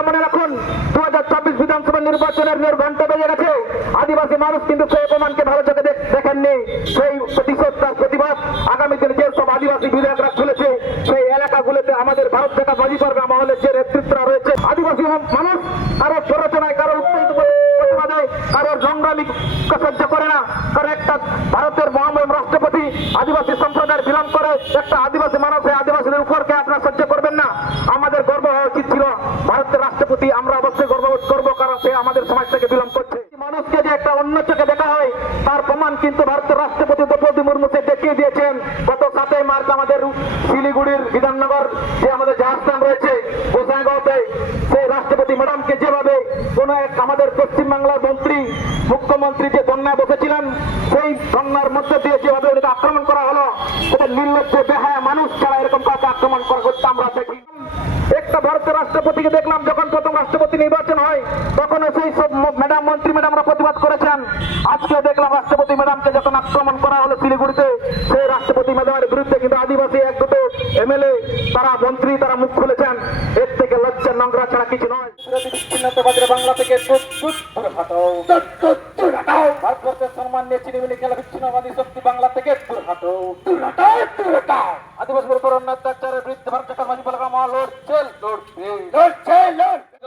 আপনারা মনে রাখুন 2024 বিধানসভা নির্বাচনের ঘন্টা বেজে গেছে, আদিবাসী মানুষ কিন্তু সেই অপমানকে ভালো চোখে দেখেননি। সেই প্রতিশোধ তার প্রতিবাদ আগামী দিনে যে সব আদিবাসী বিধায়করা খুলেছে সেই এলাকাগুলোতে আমাদের ভারত দেখা বাজিপাড়া মহলের যে নেতৃত্বরা রয়েছে, আদিবাসী মানুষ কারো প্ররোচনায়, কারো উত্তেজিত প্রতিবাদে, কারোর সংগ্রামী সহ্য করে না। কারণ একটা ভারতের মহামহিম রাষ্ট্রপতি আদিবাসী সম্প্রদায়ের বিলং করে একটা আদিবাসী মানুষ এই আদিবাসীদের উপরকে আপনারা সহ্য করবেন না। আমাদের গর্ব হওয়া উচিত ছিল ভারতের রাষ্ট্রপতি, আমরা অবশ্যই গর্ববোধ করবো, কারণ সে আমাদের সমাজ থেকে বিলং করছে। মানুষকে যে একটা অন্য চোখে দেখা হয় তার প্রমাণ কিন্তু ভারতের রাষ্ট্রপতি দ্রৌপদী মুর্মু সে দেখিয়ে দিয়েছেন। গত 7 মার্চ আমাদের শিলিগুড়ির বিধাননগর যে আমাদের জাহাজস্থান রয়েছে গোসাইগাঁওতে, সেই রাষ্ট্রপতি ম্যাডামকে যেভাবে কোন এক আমাদের পশ্চিমবাংলার মন্ত্রী মুখ্যমন্ত্রী যে বন্যায় বসেছিলেন সেই বন্যার মধ্যে দিয়ে যেভাবে ওটাকে আক্রমণ করা হলো, সেটা নির্লজ্জ বেহায়া মানুষ ছাড়া এরকম কাউকে আক্রমণ করা করতে আমরা দেখি। একটা ভারতের রাষ্ট্রপতিকে দেখলাম যখন প্রথম রাষ্ট্রপতি নির্বাচন হয় তখন সেই সব ম্যাডাম মন্ত্রী ম্যাডামরা প্রতিবাদ করেছেন। আজকে দেখলাম রাষ্ট্রপতি ম্যাডামকে যখন আক্রমণ করা হলো শিলিগুড়িতে, সেই রাষ্ট্রপতি ম্যাডামের বিরুদ্ধে কিন্তু আদিবাসী এক দুটো এমএলএ তারা মন্ত্রী তারা মুখ খুলেছেন। এর থেকে লজ্জার নোংরা ছাড়া কিছু নয়। বিচ্ছিন্নতাবাদের বাংলা থেকে ভারতবর্ষের সম্মান নিয়ে চিনিমিনি খেলা বিচ্ছিন্নবাদী শক্তি বাংলা থেকে আদিবাসীদের উপর অত্যাচারের বিরুদ্ধে ভারত জাতীয় বাজিপাড়া মহল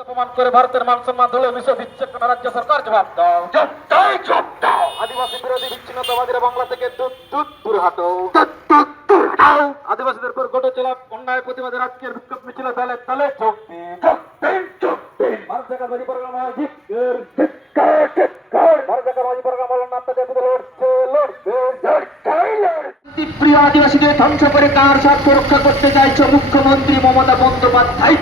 অপমান করে ভারতের মান সম্মান ধুলে মিশে দিচ্ছে কোন রাজ্য সরকার জবাব দাও। আদিবাসী বিরোধী বিচ্ছিন্নতাবাদীরা বাংলা থেকে দূর হাটো। আদিবাসীদের উপর গড়ে চলা অন্যায় প্রতিবাদের আজকের বিক্ষোভ মিছিল তালে তালে যোগ দিন। ভারত জাতীয় বাজিপাড়া মহল ভারত জাতীয় বাজিপাড়া মহল প্রিয় আদিবাসীদের ধ্বংস করে কার স্বার্থ রক্ষা করতে চাইছো মুখ্যমন্ত্রী মমতা বন্দ্যোপাধ্যায়?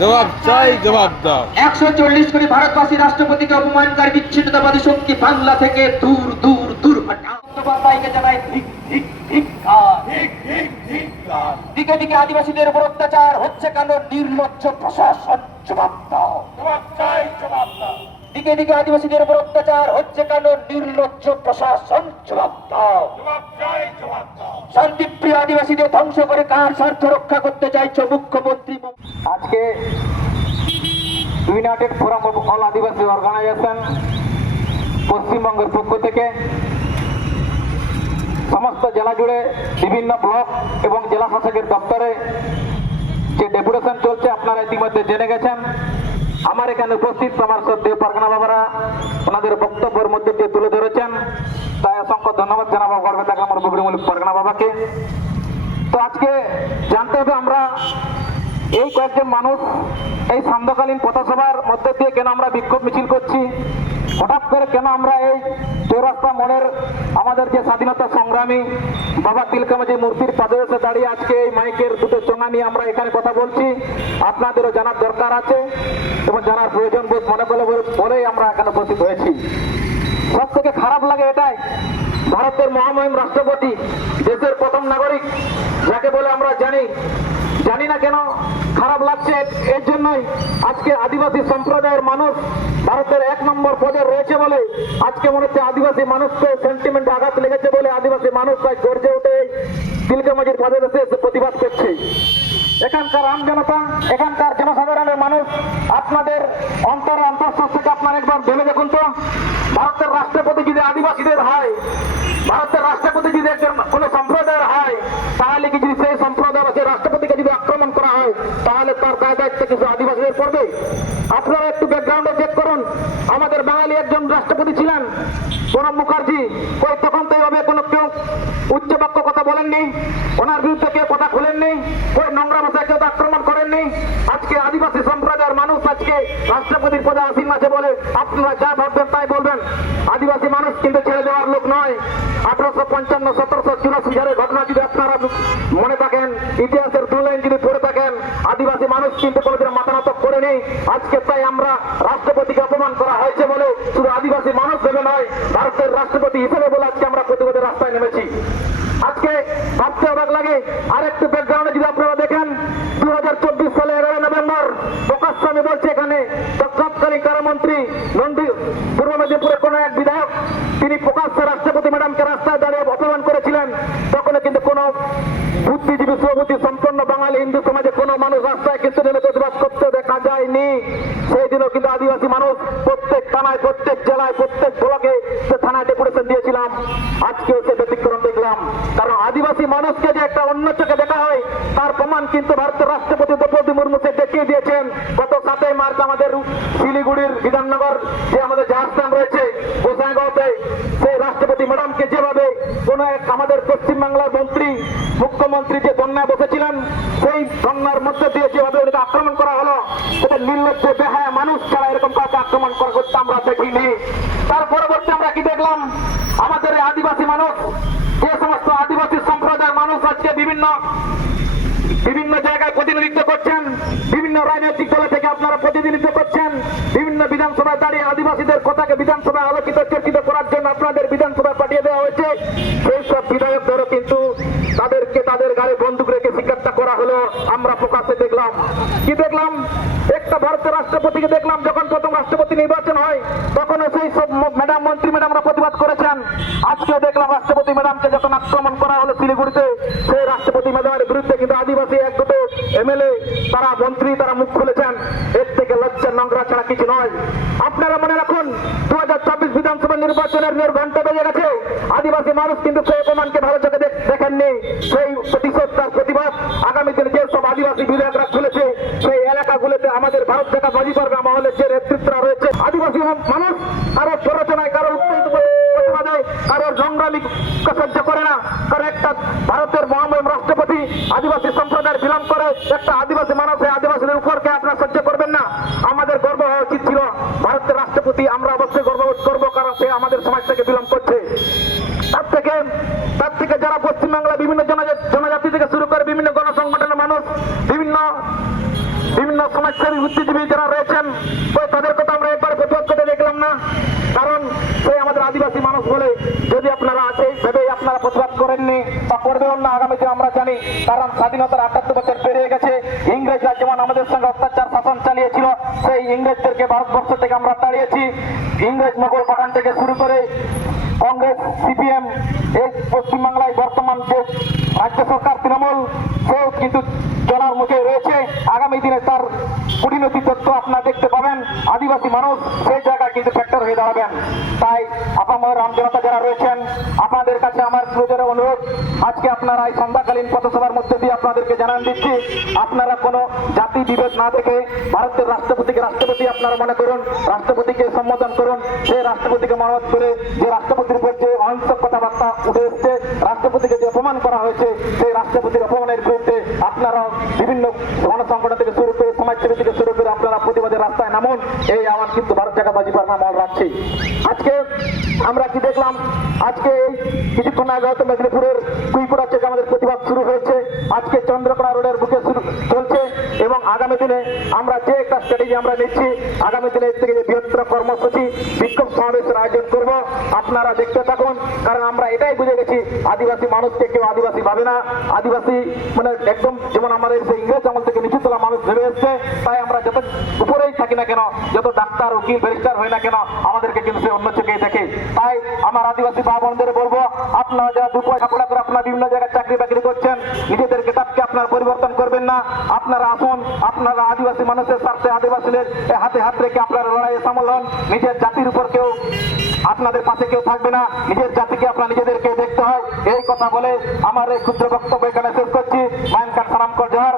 জবাব চাই, জবাব দাও। 140 কোটি ভারতবাসী রাষ্ট্রপতিকে অপমানকারী বিচ্ছিন্নতাবাদী শক্তি বাংলা থেকে দূর দূর দূর হটাও। বন্দ্যোপাধ্যায়কে জানাই দিকে দিকে আদিবাসীদের উপর অত্যাচার হচ্ছে কেন? নির্লজ্জ প্রশাসন জবাব দাও। দিকে দিকে আদিবাসীদের উপর অত্যাচার হচ্ছে কেন? নির্লজ্জ প্রশাসন জবাব দাও। শান্তিপ্রিয় আদিবাসীদের ধ্বংস করে কার স্বার্থ রক্ষা করতে চাইছো মুখ্যমন্ত্রী? আজকে united forum of all Adivasi organisation পশ্চিমবঙ্গের পক্ষ থেকে সমস্ত জেলা জুড়ে বিভিন্ন ব্লক এবং জেলা শাসকের দপ্তরে যে ডেপুটেশন চলছে আপনারা ইতিমধ্যে জেনে গেছেন। আমার এখানে উপস্থিত আমার শ্রদ্ধেয় পারগানা বাবারা ওনাদের বক্তব্যের মধ্যে দিয়ে তুলে ধরেছেন, তাই অসংখ্য ধন্যবাদ জানাবো গর্বে থাকা আমার বগড়িমূলী পারগানা বাবাকে। তো আজকে জানতে হবে আমরা এই কয়েকজন মানুষ এই সান্ধ্যকালীন পথসভার মধ্যে দিয়ে কেন আমরা বিক্ষোভ মিছিল করছি, হঠাৎ করে কেন আমরা এই চৌরাস্তা মোড়ের আমাদের যে স্বাধীনতা সংগ্রামী বাবা তিলকা মাঝি মূর্তির পাদদেশে দাঁড়িয়ে আজকে এই মাইকের দুটো চোঙা নিয়ে আমরা এখানে কথা বলছি, আপনাদেরও জানার দরকার আছে এবং জানার প্রয়োজন বোধ মনে করলে বলেই আমরা এখানে উপস্থিত হয়েছি। সব থেকে খারাপ লাগে এটাই, ভারতের মহামহিম রাষ্ট্রপতি দেশের প্রথম নাগরিক যাকে বলে আমরা জানি না কেন খারাপ লাগছে এর জন্যই আজকে আদিবাসী সম্প্রদায়ের মানুষ ভারতের 1 নম্বর পদে রয়েছে বলে আজকে মনে হচ্ছে আদিবাসী মানুষকে সেন্টিমেন্টে আঘাত লেগেছে বলে আদিবাসী মানুষ তাই গর্জে উঠে তিলকা মাঝির পাদদেশে এসে প্রতিবাদ করছে। এখানকার আম জনতা, এখানকার জনসাধারণের মানুষ আপনাদের অন্তঃস্থ থেকে আপনারা একবার ভেবে দেখুন তো, ভারতের রাষ্ট্রপতি যদি আদিবাসীদের হয়, ভারতের রাষ্ট্রপতি যদি একজন কোন সম্প্রদায়ের হয়, তাহলে কি যদি সেই সম্প্রদায়ের সেই রাষ্ট্রপতিকে যদি আক্রমণ করা হয় তাহলে তার দায় দায়িত্ব কিছু আদিবাসীদের পড়বে? আপনারা একটু ব্যাকগ্রাউন্ডে চেক করুন। আমাদের বাঙালি একজন রাষ্ট্রপতি ছিলেন প্রণব মুখার্জি, ওই তখন তো এইভাবে কোনো কেউ উচ্চ বাক্য কথা বলেননি, ওনার বিরুদ্ধে কেউ কথা খুলেননি, ওই নোংরা ভাষায় কেউ আক্রমণ করেননি। আজকে আদিবাসী সম্প্রদায়ের মানুষ আজকে রাষ্ট্রপতির পদে আসীন আছে বলে আপনারা যা ভাববেন তাই বলবেন। আদিবাসী মানুষ কিন্তু ছেড়ে দেওয়ার লোক নয়। 1855, 1784 সালের ঘটনা যদি আপনারা মনে থাকেন, ইতিহাসের 2 লাইন যদি পড়ে থাকেন, আদিবাসী মানুষ কিন্তু কোনোদিন মাথা নত করেনি। আজকে তাই আমরা রাষ্ট্রপতিকে অপমান করা হয়েছে বলে শুধু আদিবাসী মানুষ ভেবে নয়, ভারতের রাষ্ট্রপতি হিসেবে বলে আজকে আমরা প্রতিবাদের রাস্তায় নেমেছি। আজকে ভাবতে অবাক লাগে। আর একটু ব্যাকগ্রাউন্ডে যদি আপনারা দেখেন, 2024 সালে 11 নভেম্বর প্রকাশ্য আমি বলছি এখানে তৎকালীন কারামন্ত্রী পূর্ব মেদিনীপুরের কোন এক বিধায়ক তিনি প্রকাশ্য রাষ্ট্রপতি ম্যাডামকে রাস্তায় দাঁড়িয়ে অপমান করেছিলেন। তখন কিন্তু কোনো বুদ্ধিজীবী শুভবুদ্ধি সম্পন্ন বাঙালি হিন্দু সমাজে কোনো মানুষ রাস্তায় কিন্তু নেমে প্রতিবাদ করতে দেখা যায়নি। সেই দিনও কিন্তু আদিবাসী মানুষ প্রত্যেক থানায়, প্রত্যেক জেলায়, প্রত্যেক ব্লকে সে থানায় ডেপুটেশন দিয়েছিলাম। আজকেও সে ব্যতিক্রম দেখলাম। কারণ আদিবাসী মানুষকে যে একটা অন্য চোখে দেখা হয় তার প্রমাণ কিন্তু ভারতের রাষ্ট্রপতি দ্রৌপদী মুর্মু সে দেখিয়ে দিয়েছেন। গত 7ই মার্চ আমাদের শিলিগুড়ির বিধাননগর যে আমাদের জাহাজস্থান রয়েছে গোসাইগাঁওতে, সেই রাষ্ট্রপতি ম্যাডামকে যেভাবে কোন এক আমাদের পশ্চিমবাংলার মন্ত্রী, মুখ্যমন্ত্রী যে বন্যায় বসেছিলেন, সেই বন্যার মধ্যে দিয়ে যেভাবে ওনাকে আক্রমণ করা হলো, সেটা নির্লজ্জ বেহায়া মানুষ ছাড়া এরকম কাউকে আক্রমণ করা করতে আমরা দেখিনি। তার পরবর্তী আমরা কি দেখলাম, আমাদের এই আদিবাসী মানুষ, যে সমস্ত আদিবাসী সম্প্রদায়ের মানুষ আজকে বিভিন্ন জায়গায় প্রতিনিধিত্ব করছেন, বিভিন্ন রাজনৈতিক দল থেকে আপনারা প্রতিনিধিত্ব করছেন, বিভিন্ন বিধানসভায় দাঁড়িয়ে আদিবাসীদের কথাকে বিধানসভায় আলোকিত চর্চিত করার জন্য আপনাদের বিধানসভায় পাঠিয়ে দেওয়া হয়েছে। সেই সব বিধায়কদেরও কিন্তু তাদেরকে তাদের গাড়ি বন্দুক রেখে শিকারটা করা হলো। আমরা প্রকাশ্যে দেখলাম, কি দেখলাম, একটা ভারতের রাষ্ট্রপতিকে দেখলাম যখন প্রথম রাষ্ট্রপতি নির্বাচন হয় তখন সেই সব ম্যাডাম, মন্ত্রী ম্যাডামরা প্রতিবাদ করেছেন। আজকে দেখলাম রাষ্ট্রপতি ম্যাডামকে যখন আক্রমণ করা হলো শিলিগুড়িতে, সেই রাষ্ট্রপতি ম্যাডামের বিরুদ্ধে কিন্তু আদিবাসী এক দুটো এমএলএ, তারা মন্ত্রী, তারা মুখ খুলেছেন। এর থেকে লজ্জার নোংরা ছাড়া কিছু নয়। আপনারা মনে রাখুন, 2024 বিধানসভা নির্বাচনের ঘন্টা বেজে গেছে। আদিবাসী মানুষ কিন্তু সেই অপমানকে ভালো চোখে দেখেননি। সেই প্রতিশোধ, তার প্রতিবাদ আগামী দিনে যে সব আদিবাসী বিধায়করা খুলেছে সেই এলাকাগুলোতে আমাদের ভারত দেখা বাজিপাড়া মহলের যে নেতৃত্বরা রয়েছে, আদিবাসী মানুষ কারো প্ররোচনায়, কারো উত্তেজিত প্রতিবাদে, কারোর সংগ্রামী সহ্য করে না। কারণ একটা ভারতের মহামহিম রাষ্ট্রপতি আদিবাসী সম্প্রদায়ের বিলম্ব করে, একটা আদিবাসী মানুষ এই আদিবাসীদের উপরকে আপনারা সহ্য করবেন না। আমাদের গর্ব হওয়া উচিত ছিল ভারতের রাষ্ট্রপতি, আমরা অবশ্যই গর্ববোধ করবো, কারণ সে আমাদের সমাজ থেকে বিলম্ব করছে। তার থেকে যারা পশ্চিমবাংলার বিভিন্ন জনজাতি থেকে শুরু করে বিভিন্ন গণসংগঠনের মানুষ, বিভিন্ন সমাজসেবী বুদ্ধিজীবী যারা রয়েছেন, তো তাদের কথা আমরা একবার প্রতিবাদ করতে দেখলাম না। কারণ সেই আমাদের আদিবাসী মানুষ বলে যদি আপনারা আছে ভেবেই আপনারা প্রতিবাদ করেননি বা করবেও না আগামীতে আমরা জানি। কারণ স্বাধীনতার 78 বছর পেরিয়ে গেছে। ইংরেজরা যেমন আমাদের সঙ্গে অত্যাচার শাসন চালিয়েছিল, সেই ইংরেজদেরকে ভারতবর্ষ থেকে আমরা তাড়িয়েছি। ইংরেজ মোগল পাঠান থেকে শুরু করে কংগ্রেস, সিপিএম, এই পশ্চিমবাংলায় বর্তমান যে রাজ্য সরকার তৃণমূল, সেও কিন্তু চলার মুখে রয়েছে। আগামী দিনে তার পরিণতি তথ্য আপনারা দেখতে পাবেন। আদিবাসী মানুষ সেই জায়গায় কিন্তু ফ্যাক্টর হয়ে দাঁড়াবেন। তাই আপামর রাম জনতা যারা রয়েছেন, আপনাদের কাছে আমার প্রয়োজনে অনুরোধ, আজকে আপনারা এই সন্ধ্যাকালীন পথসভার মধ্যে দিয়ে আপনাদেরকে জানান দিচ্ছি, আপনারা কোনো জাতি বিভেদ না দেখে ভারতের রাষ্ট্রপতিকে রাষ্ট্রপতি আপনারা মনে করুন, রাষ্ট্রপতিকে সম্বোধন করুন। সেই রাষ্ট্রপতিকে মনোনীত করে যে রাষ্ট্রপতির উপর যে অহিংসক কথাবার্তা উঠে এসছে, রাষ্ট্রপতিকে যে অপমান করা হয়েছে, সেই রাষ্ট্রপতির অপমানের বিরুদ্ধে আপনারা বিভিন্ন গণসংগঠন থেকে শুরু করে, সমাজসেবী থেকে শুরু করে আপনারা প্রতিবাদের রাস্তায় নামুন। এই আওয়াজ কিন্তু ভারত জাগা বাজিপাড়া মহল রাখছে। আজকে আমরা কি দেখলাম, আজকে এই কিছুক্ষণ আগে হয়তো মেদিনীপুরের কুইপুরা থেকে আমাদের প্রতিবাদ শুরু হয়েছে, আজকে চন্দ্রকোনা রোডের বুকে চলছে। এবং আগামী দিনে আমরা যে একটা স্ট্র্যাটেজি আমরা নিচ্ছি, আগামী দিনে এর থেকে যে বৃহত্তর কর্মসূচি, বিক্ষোভ সমাবেশের আয়োজন করব, আপনারা দেখতে থাকুন। কারণ আমরা এটাই বুঝে গেছি, আদিবাসী মানুষকে কেউ আদিবাসী ভাবে না। আদিবাসী মানে একদম যেমন আমাদের সেই ইংরেজ আমল থেকে নিচুতলা মানুষ ভেবে এসছে। তাই আমরা যত উপরেই থাকি না কেন, যত ডাক্তার, উকিল, ব্যারিস্টার হই না কেন, আমাদেরকে কিন্তু সে অন্য চোখেই দেখে। তাই আমার আদিবাসী ভাই বোনদের বলবো, আপনারা যারা 2 পয়সা পড়া করে আপনারা বিভিন্ন জায়গায় চাকরি বাকরি করছেন, নিজেদের কেতাবকে আপনারা পরিবর্তন করবেন না। আপনারা আসুন, আপনারা আদিবাসী মানুষের স্বার্থে আদিবাসীদের হাতে হাত রেখে আপনারা লড়াইয়ে সামিল হন। নিজের জাতির উপর কেউ আপনাদের পাশে কেউ থাকবে না, নিজের জাতিকে আপনারা নিজেদেরকে দেখতে হয়। এই কথা বলে আমার এই ক্ষুদ্র বক্তব্য এখানে শেষ করছি। মাইন কান সালাম কর, জোহার।